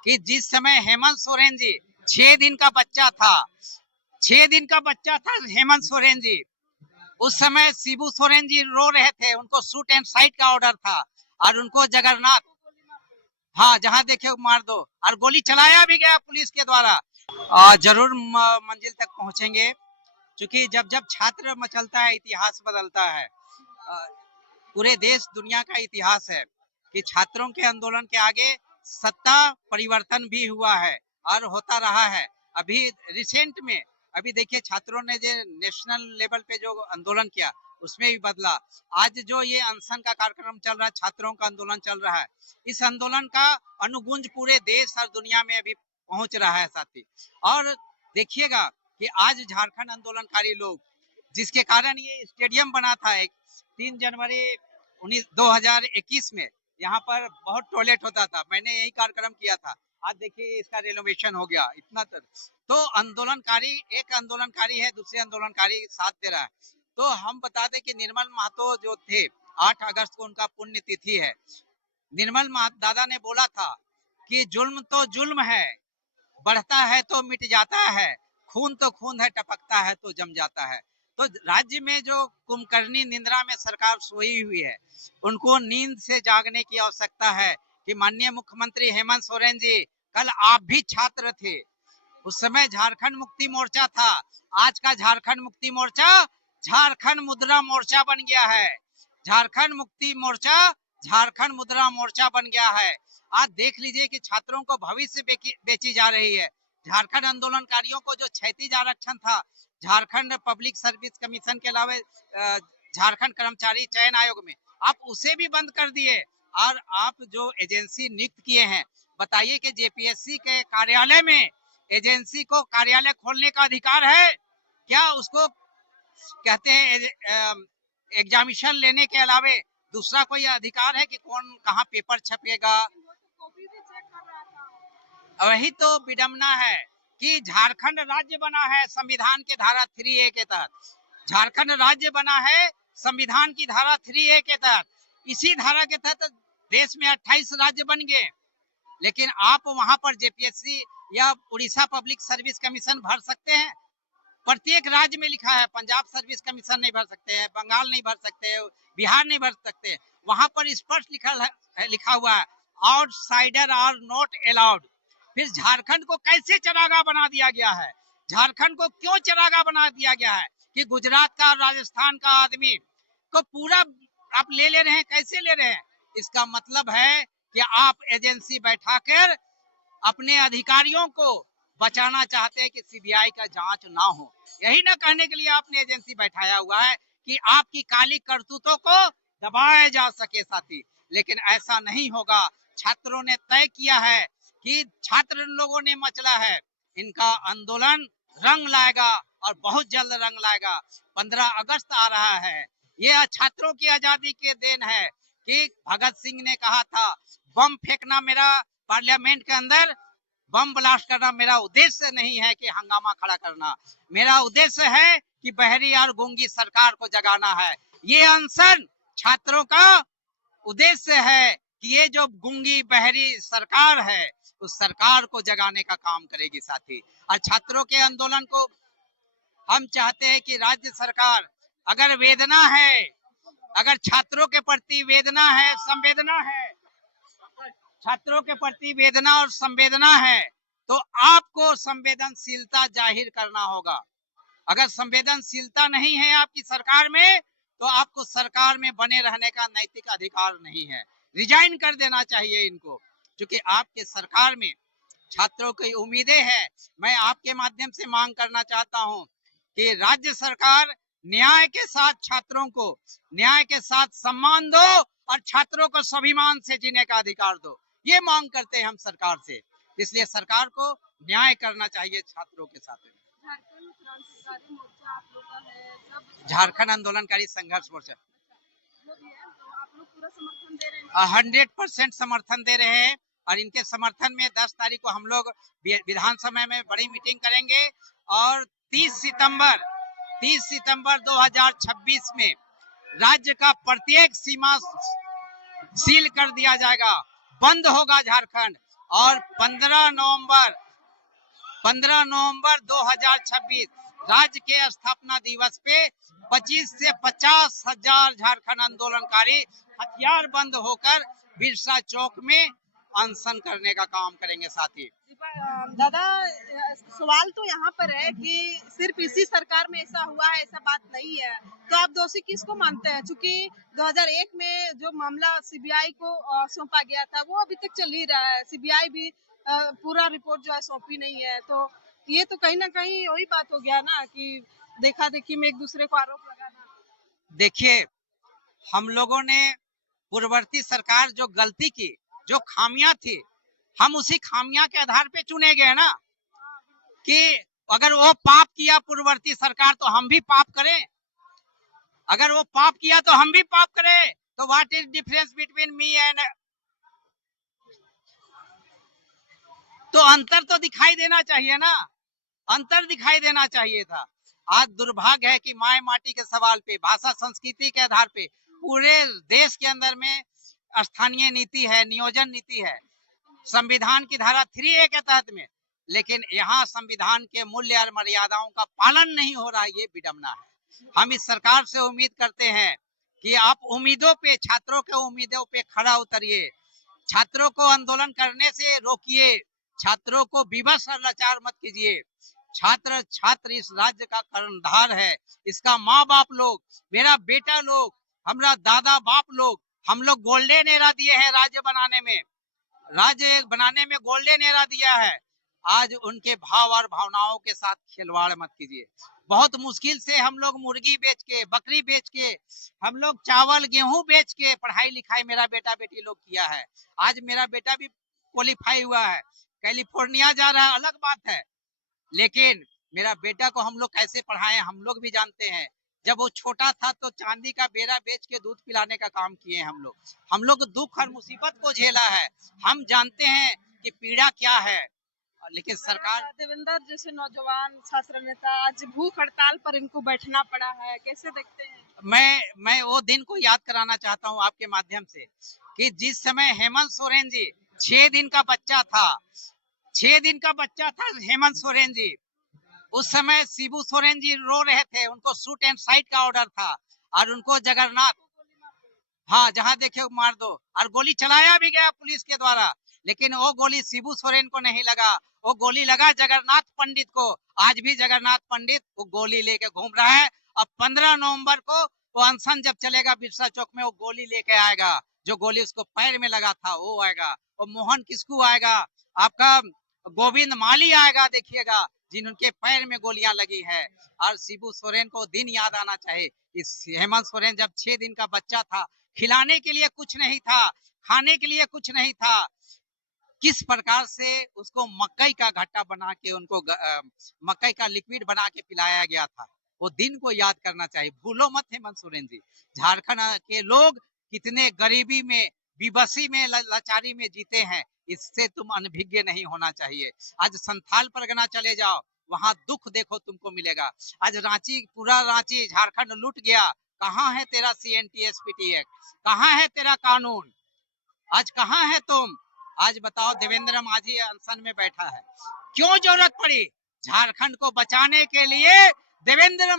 कि जिस समय हेमंत सोरेन जी 6 दिन का बच्चा था, 6 दिन का बच्चा था हेमंत सोरेन जी, उस समय शिबू सोरेन जी रो रहे थे, उनको शूट एंड साइट का ऑर्डर था और उनको जगन्नाथ, हाँ जहां देखे मार दो, और गोली चलाया भी गया पुलिस के द्वारा। जरूर मंजिल तक पहुंचेंगे, क्योंकि जब जब छात्र मचलता है इतिहास बदलता है। पूरे देश दुनिया का इतिहास है कि छात्रों के आंदोलन के आगे सत्ता परिवर्तन भी हुआ है और होता रहा है। अभी रिसेंट में अभी देखिए छात्रों ने जो नेशनल लेवल पे जो आंदोलन किया उसमें भी बदला। आज जो ये अनशन का कार्यक्रम चल रहा है, छात्रों का आंदोलन चल रहा है, इस आंदोलन का अनुगुंज पूरे देश और दुनिया में अभी पहुंच रहा है साथी। और देखिएगा कि आज झारखंड आंदोलनकारी लोग, जिसके कारण ये स्टेडियम बना था एक 3 जनवरी 2021 में, यहाँ पर बहुत टॉयलेट होता था, मैंने यही कार्यक्रम किया था। आज देखिए इसका रेनोवेशन हो गया इतना तर। तो आंदोलनकारी, एक आंदोलनकारी है, दूसरे आंदोलनकारी साथ दे रहा है। तो हम बता दें कि निर्मल महतो जो थे, 8 अगस्त को उनका पुण्यतिथि है। निर्मल दादा ने बोला था कि जुल्म तो जुल्म है, बढ़ता है तो मिट जाता है, खून तो खून है, टपकता है तो जम जाता है। तो राज्य में जो कुंभकर्णी निंद्रा में सरकार सोई हुई है, उनको नींद से जागने की आवश्यकता है। कि माननीय मुख्यमंत्री हेमंत सोरेन जी, कल आप भी छात्र थे, उस समय झारखंड मुक्ति मोर्चा था, आज का झारखंड मुक्ति मोर्चा झारखंड मुद्रा मोर्चा बन गया है। झारखंड मुक्ति मोर्चा झारखंड मुद्रा मोर्चा बन गया है। आज देख लीजिए कि छात्रों को भविष्य बेची जा रही है। झारखंड आंदोलनकारियों को जो क्षैतिज आरक्षण था, झारखंड पब्लिक सर्विस कमीशन के अलावा झारखंड कर्मचारी चयन आयोग में, आप उसे भी बंद कर दिए। और आप जो एजेंसी नियुक्त किए हैं, बताइए कि जेपीएससी के कार्यालय में एजेंसी को कार्यालय खोलने का अधिकार है क्या? उसको कहते हैं एग्जामिनेशन लेने के अलावे दूसरा कोई अधिकार है कि कौन कहाँ पेपर छपेगा? वही तो विडम्बना है कि झारखंड राज्य बना है संविधान के धारा 3A के तहत। झारखंड राज्य बना है संविधान की धारा 3A के तहत। इसी धारा के तहत देश में 28 राज्य बन गए, लेकिन आप वहां पर जेपीएससी या उड़ीसा पब्लिक सर्विस कमीशन भर सकते हैं? प्रत्येक राज्य में लिखा है। पंजाब सर्विस कमीशन नहीं भर सकते हैं, बंगाल नहीं भर सकते हैं, बिहार नहीं भर सकते। वहां पर स्पष्ट लिखा हुआ है, आउटसाइडर आर नॉट अलाउड। फिर झारखंड को कैसे चरागाह बना दिया गया है? झारखंड को क्यों चरागाह बना दिया गया है कि गुजरात का और राजस्थान का आदमी को पूरा आप ले रहे हैं? कैसे ले रहे हैं? इसका मतलब है कि आप एजेंसी बैठाकर अपने अधिकारियों को बचाना चाहते हैं कि सीबीआई का जांच ना हो। यही ना कहने के लिए आपने एजेंसी बैठाया हुआ है कि आपकी काली करतूतों को दबाया जा सके साथी। लेकिन ऐसा नहीं होगा। छात्रों ने तय किया है कि छात्र लोगों ने मचला है, इनका आंदोलन रंग लाएगा और बहुत जल्द रंग लाएगा। 15 अगस्त आ रहा है, ये छात्रों की आजादी के देन है कि भगत सिंह ने कहा था, बम फेंकना मेरा, पार्लियामेंट के अंदर बम ब्लास्ट करना मेरा उद्देश्य नहीं है कि हंगामा खड़ा करना, मेरा उद्देश्य है कि बहरी और गूंगी सरकार को जगाना है। ये अनशन छात्रों का उद्देश्य है कि ये जो गूंगी बहरी सरकार है, उस सरकार को जगाने का काम करेगी साथी। और छात्रों के आंदोलन को हम चाहते हैं कि राज्य सरकार, अगर वेदना है, अगर छात्रों के प्रति वेदना है, संवेदना है, छात्रों के प्रति वेदना और संवेदना है, तो आपको संवेदनशीलता जाहिर करना होगा। अगर संवेदनशीलता नहीं है आपकी सरकार में, तो आपको सरकार में बने रहने का नैतिक अधिकार नहीं है। रिजाइन कर देना चाहिए इनको, क्योंकि आपके सरकार में छात्रों की उम्मीदें हैं। मैं आपके माध्यम से मांग करना चाहता हूं कि राज्य सरकार न्याय के साथ छात्रों को न्याय के साथ सम्मान दो और छात्रों को स्वाभिमान से जीने का अधिकार दो। ये मांग करते हैं हम सरकार से। इसलिए सरकार को न्याय करना चाहिए छात्रों के साथ। झारखंड आंदोलनकारी संघर्ष मोर्चा 100% समर्थन दे रहे हैं। और इनके समर्थन में 10 तारीख को हम लोग विधानसभा में बड़ी मीटिंग करेंगे और 30 सितंबर 2026 में राज्य का प्रत्येक सीमा सील कर दिया जाएगा, बंद होगा झारखंड। और 15 नवंबर 2026 राज्य के स्थापना दिवस पे 25 से 50 हजार झारखंड आंदोलनकारी हथियार बंद होकर बिरसा चौक में अनशन करने का काम करेंगे साथी। दादा, सवाल तो यहाँ पर है कि सिर्फ इसी सरकार में ऐसा हुआ है, ऐसा बात नहीं है। तो आप दोषी किसको मानते हैं? क्योंकि 2001 में जो मामला सीबीआई को सौंपा गया था वो अभी तक चल ही रहा है। सीबीआई भी पूरा रिपोर्ट जो है सौंपी नहीं है। तो ये तो कहीं ना कहीं वही बात हो गया ना कि देखा देखी में एक दूसरे को आरोप लगाना। देखिए, हम लोगों ने पूर्ववर्ती सरकार जो गलती की, जो खामियां थी, हम उसी खामियां के आधार पे चुने गए ना, कि अगर वो पाप किया पूर्ववर्ती सरकार तो हम भी पाप करें, अगर वो पाप किया तो हम भी पाप करें। तो what is difference between me and, तो अंतर तो दिखाई देना चाहिए ना, अंतर दिखाई देना चाहिए था। आज दुर्भाग्य है कि माए माटी के सवाल पे, भाषा संस्कृति के आधार पे पूरे देश के अंदर में स्थानीय नीति है, नियोजन नीति है, संविधान की धारा 3A के तहत में, लेकिन यहाँ संविधान के मूल्य और मर्यादाओं का पालन नहीं हो रहा है। ये विडंबना है। हम इस सरकार से उम्मीद करते हैं कि आप उम्मीदों पे, छात्रों के उम्मीदों पे खड़ा उतरिए, छात्रों को आंदोलन करने से रोकिए, छात्रों को विवश और लाचार मत कीजिए। छात्र इस राज्य का कर्णधार है, इसका माँ बाप लोग, मेरा बेटा लोग, हमारा दादा बाप लोग, हम लोग गोल्डन एरा दिए हैं राज्य बनाने में गोल्डन एरा दिया है। आज उनके भाव और भावनाओं के साथ खिलवाड़ मत कीजिए। बहुत मुश्किल से हम लोग मुर्गी बेच के, बकरी बेच के, हम लोग चावल गेहूं बेच के पढ़ाई लिखाई मेरा बेटा बेटी लोग किया है। आज मेरा बेटा भी क्वालिफाई हुआ है, कैलिफोर्निया जा रहा है, अलग बात है, लेकिन मेरा बेटा को हम लोग कैसे पढ़ाए हम लोग भी जानते हैं। जब वो छोटा था तो चांदी का बेरा बेच के दूध पिलाने का काम किए हम लोग दुख और मुसीबत को झेला है, हम जानते हैं कि पीड़ा क्या है। लेकिन सरकार, देवेंद्र जैसे नौजवान छात्र नेता आज भूख हड़ताल पर इनको बैठना पड़ा है, कैसे देखते हैं? मैं वो दिन को याद कराना चाहता हूँ आपके माध्यम से, कि जिस समय हेमंत सोरेन जी 6 दिन का बच्चा था, 6 दिन का बच्चा था हेमंत सोरेन जी, उस समय शिबू सोरेन जी रो रहे थे, उनको शूट एंड साइट का ऑर्डर था और उनको जगन्नाथ, हाँ जहां देखे मार दो, और गोली चलाया भी गया पुलिस के द्वारा, लेकिन वो गोली शिबू सोरेन को नहीं लगा, वो गोली लगा जगन्नाथ पंडित को। आज भी जगन्नाथ पंडित वो गोली लेके घूम रहा है। अब 15 नवंबर को वो अनशन जब चलेगा बिरसा चौक में, वो गोली लेके आएगा, जो गोली उसको पैर में लगा था वो आएगा, वो मोहन किस्कू आएगा, आपका गोविंद माली आएगा, देखिएगा, जिनके पैर में गोलियां लगी है। और शिबू सोरेन को दिन याद आना चाहिए। इस हेमंत सोरेन जब 6 दिन का बच्चा था, खिलाने के लिए कुछ नहीं था, खाने के लिए कुछ नहीं था, किस प्रकार से उसको मकई का घट्टा बना के, उनको मकई का लिक्विड बना के पिलाया गया था। वो दिन को याद करना चाहिए, भूलो मत हेमंत सोरेन जी। झारखंड के लोग कितने गरीबी में, विवशी में, लाचारी में जीते हैं, इससे तुम अनभिज्ञ नहीं होना चाहिए। आज संथाल परगना चले जाओ, वहां दुख देखो तुमको मिलेगा। आज रांची, पूरा रांची झारखंड लूट गया, कहाँ है तेरा CNTSPT एक्ट, कहाँ है तेरा कानून, आज कहाँ है तुम? आज बताओ, देवेंद्र माझी अनशन में बैठा है, क्यों जरूरत पड़ी? झारखंड को बचाने के लिए देवेंद्र